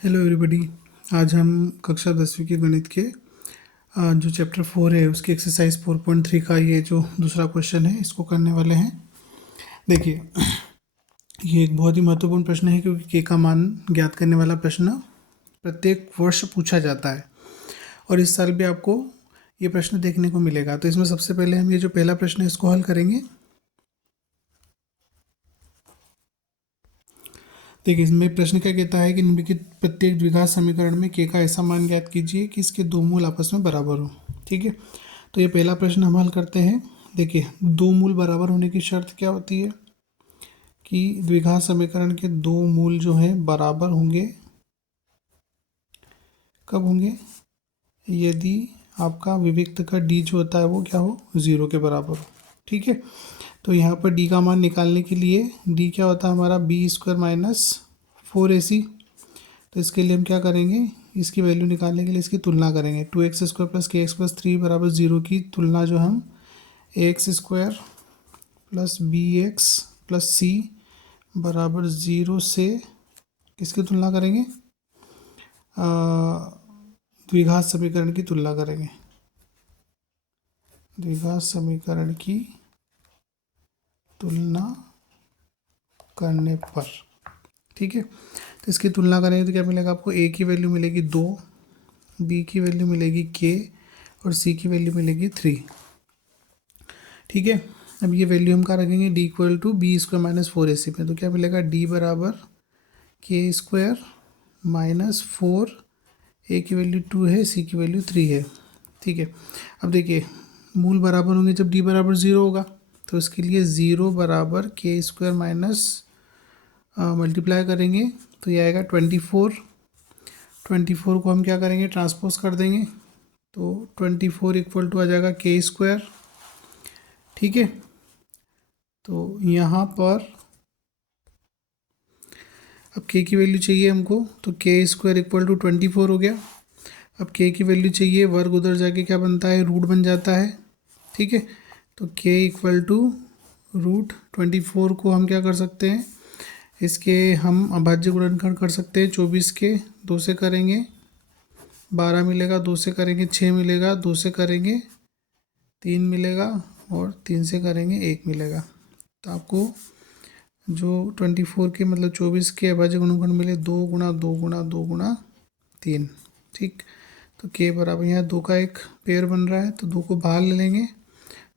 Hello everybody. आज हम कक्षा 10वीं के गणित के जो चैप्टर 4 है उसकी एक्सरसाइज 4.3 का ये जो दूसरा क्वेश्चन है इसको करने वाले हैं। देखिए, ये एक बहुत ही महत्वपूर्ण प्रश्न है क्योंकि के का मान ज्ञात करने वाला प्रश्न प्रत्येक वर्ष पूछा जाता है और इस साल भी आपको ये प्रश्न देखने को मिलेगा। तो इसमें सबसे पहले हम ये जो पहला प्रश्न है इसको हल करेंगे। देखिए, इसमें प्रश्न क्या कहता है कि निम्नलिखित प्रत्येक द्विघात समीकरण में के का ऐसा मान ज्ञात कीजिए कि इसके दो मूल आपस में बराबर हो। ठीक है, तो ये पहला प्रश्न हम हल करते हैं। देखिए, दो मूल बराबर होने की शर्त क्या होती है कि द्विघात समीकरण के दो मूल जो हैं बराबर होंगे। कब होंगे? यदि आपका विविक्त का डी जो होता है वो क्या हो, 0 के बराबर हो। ठीक है, तो यहाँ पर डी का मान निकालने के लिए डी क्या होता है हमारा b² माइनस 4ac। तो इसके लिए हम क्या करेंगे, इसकी वैल्यू निकालने के लिए इसकी तुलना करेंगे। 2x² प्लस kx+3 बराबर 0 की तुलना जो हम ax² plus bx plus c बराबर 0 से किसकी तुलना करेंगे, द्विघात समीकरण की तुलना करेंगे। द्विघात समीकरण की तुलना करने पर, ठीक है, तो इसकी तुलना करेंगे तो क्या मिलेगा आपको, a की वैल्यू मिलेगी 2, b की वैल्यू मिलेगी k और c की वैल्यू मिलेगी 3। ठीक है, अब ये वैल्यू हम कहाँ रखेंगे, d equal to b² minus 4ac में। तो क्या मिलेगा, d बराबर k² माइनस 4, a की वैल्यू 2 है, c की वैल्यू 3 है। ठीक है, अब देखिए मूल बराबर होंगे जब d बराबर 0 होगा, तो इसके लिए 0 बराबर k² माइनस मल्टीप्लाई करेंगे तो ये आएगा 24। 24 को हम क्या करेंगे, ट्रांसपोज कर देंगे तो 24 इक्वल टू आ जाएगा k²। ठीक है, तो यहाँ पर अब k की वैल्यू चाहिए हमको, तो k² इक्वल टू 24 हो गया। अब k की वैल्यू चाहिए, वर्ग उधर जाके क्या बनता है, रूट बन जाता है। ठीक है, तो k इक्वल टू रूट 24 को हम क्या कर सकते हैं, इसके हम अभाज्य गुणनखंड कर सकते हैं। 24 के 2 से करेंगे 12 मिलेगा, 2 से करेंगे 6 मिलेगा, 2 से करेंगे 3 मिलेगा और 3 से करेंगे 1 मिलेगा। तो आपको जो 24 के मतलब 24 के अभाज्य गुणनखंड मिले 2 गुणा 2 गुणा 2 गुणा 3। ठीक, तो k बराबर यहाँ 2 का एक पेयर बन रहा है तो 2 को बाहर ले लेंगे,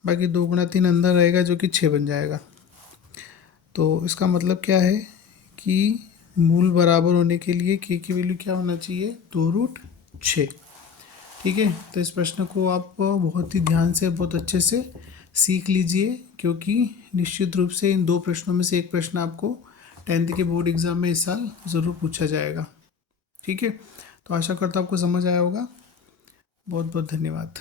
बाकी 2 गुणा 3 अंदर रहेगा जो कि 6 बन जाएगा। तो इसका मतलब क्या है कि मूल बराबर होने के लिए k की वैल्यू क्या होना चाहिए, 2√6। ठीक है, तो इस प्रश्न को आप बहुत ही ध्यान से बहुत अच्छे से सीख लीजिए क्योंकि निश्चित रूप से इन दो प्रश्नों में से एक प्रश्न आपको 10th के बोर्ड एग्ज़ाम में इस साल ज़रूर पूछा जाएगा। ठीक है, तो आशा करता हूँ आपको समझ आया होगा। बहुत बहुत धन्यवाद।